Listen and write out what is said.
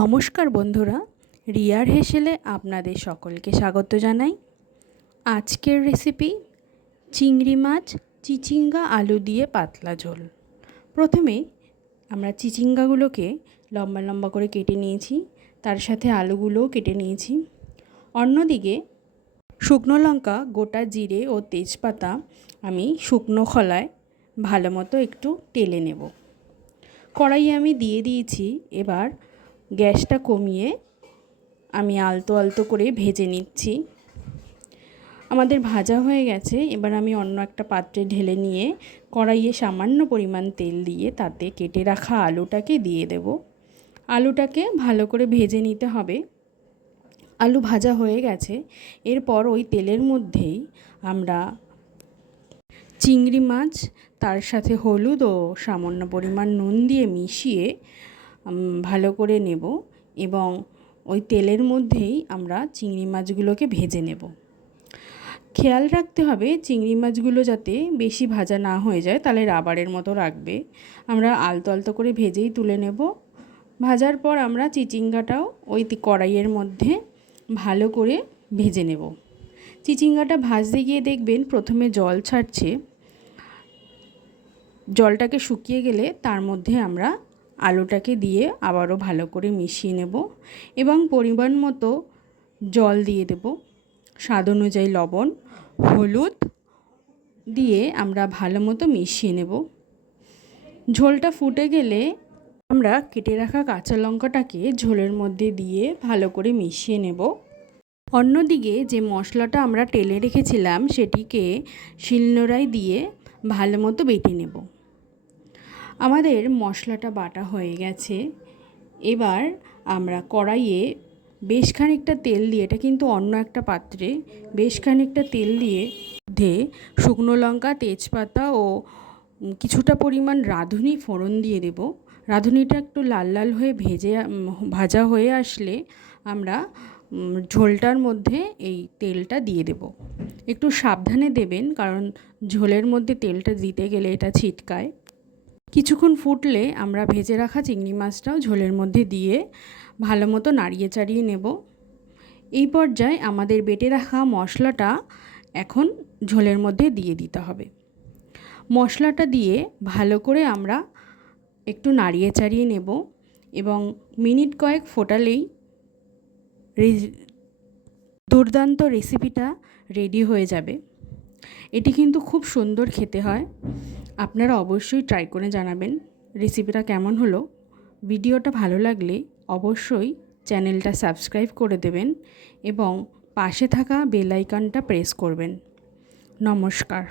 নমস্কার বন্ধুরা, রিয়ার হেসেলে আপনাদের সকলকে স্বাগত জানাই। আজকের রেসিপি চিংড়ি মাছ চিচিঙ্গা আলু দিয়ে পাতলা ঝোল। প্রথমে আমরা চিচিঙ্গাগুলোকে লম্বা লম্বা করে কেটে নিয়েছি, তার সাথে আলুগুলোও কেটে নিয়েছি। অন্যদিকে শুকনো লঙ্কা, গোটা জিরে ও তেজপাতা আমি শুকনো খোলায় ভালো মতো একটু টেলে নেব। কড়াইয়ে আমি দিয়ে দিয়েছি। এবার গ্যাসটা কমিয়ে আমি আলতো আলতো করে ভেজে নিচ্ছি। আমাদের ভাজা হয়ে গেছে। এবার আমি অন্য একটা পাত্রে ঢেলে নিয়ে কড়াইয়ে সামান্য পরিমাণ তেল দিয়ে তাতে কেটে রাখা আলুটাকে দিয়ে দেব। আলুটাকে ভালো করে ভেজে নিতে হবে। আলু ভাজা হয়ে গেছে। এরপর ওই তেলের মধ্যেই আমরা চিংড়ি মাছ, তার সাথে হলুদ ও সামান্য পরিমাণ নুন দিয়ে মিশিয়ে ভালো করে নেব এবং ওই তেলের মধ্যেই আমরা চিংড়ি মাছগুলোকে ভেজে নেব। খেয়াল রাখতে হবে চিংড়ি মাছগুলো যাতে বেশি ভাজা না হয়ে যায়, তাহলে রাবারের মতো রাখবে। আমরা আলতো আলতো করে ভেজেই তুলে নেব। ভাজার পর আমরা চিচিঙ্গাটাও ওই কড়াইয়ের মধ্যে ভালো করে ভেজে নেব। চিচিঙ্গাটা ভাজতে গিয়ে দেখবেন প্রথমে জল ছাড়ছে। জলটাকে শুকিয়ে গেলে তার মধ্যে আমরা আলুটাকে দিয়ে আবারও ভালো করে মিশিয়ে নেব এবং পরিমাণ মতো জল দিয়ে দেব। স্বাদ অনুযায়ী লবণ, হলুদ দিয়ে আমরা ভালো মতো মিশিয়ে নেব। ঝোলটা ফুটে গেলে আমরা কেটে রাখা কাঁচা লঙ্কাটাকে ঝোলের মধ্যে দিয়ে ভালো করে মিশিয়ে নেব। অন্যদিকে যে মশলাটা আমরা টেলে রেখেছিলাম সেটিকে শিলনোড়ায় দিয়ে ভালো মতো বেটে নেব। আমাদের মশলাটা বাটা হয়ে গেছে। এবার আমরা কড়াইয়ে বেশ খানিকটা তেল দিয়ে, এটা কিন্তু অন্য একটা পাত্রে, বেশ খানিকটা তেল দিয়ে শুকনো লঙ্কা, তেজপাতা ও কিছুটা পরিমাণ রাঁধুনি ফোড়ন দিয়ে দেব। রাঁধুনিটা একটু লাল লাল হয়ে ভাজা হয়ে আসলে আমরা ঝোলটার মধ্যে এই তেলটা দিয়ে দেব। একটু সাবধানে দেবেন, কারণ ঝোলের মধ্যে তেলটা দিতে গেলে এটা ছিটকায়। কিছুক্ষণ ফুটলে আমরা ভেজে রাখা চিংড়ি মাছটাও ঝোলের মধ্যে দিয়ে ভালো মতো নাড়িয়ে চাড়িয়ে নেব। এই পর্যায়ে আমাদের বেটে রাখা মশলাটা এখন ঝোলের মধ্যে দিয়ে দিতে হবে। মশলাটা দিয়ে ভালো করে আমরা একটু নাড়িয়ে চাড়িয়ে নেব এবং মিনিট কয়েক ফোটালেই দুর্দান্ত রেসিপিটা রেডি হয়ে যাবে। এটি কিন্তু খুব সুন্দর খেতে হয়। আপনারা অবশ্যই ট্রাই করে জানাবেন রেসিপিটা কেমন হলো। ভিডিওটা ভালো লাগলে অবশ্যই চ্যানেলটা সাবস্ক্রাইব করে দেবেন এবং পাশে থাকা বেল আইকনটা প্রেস করবেন। নমস্কার।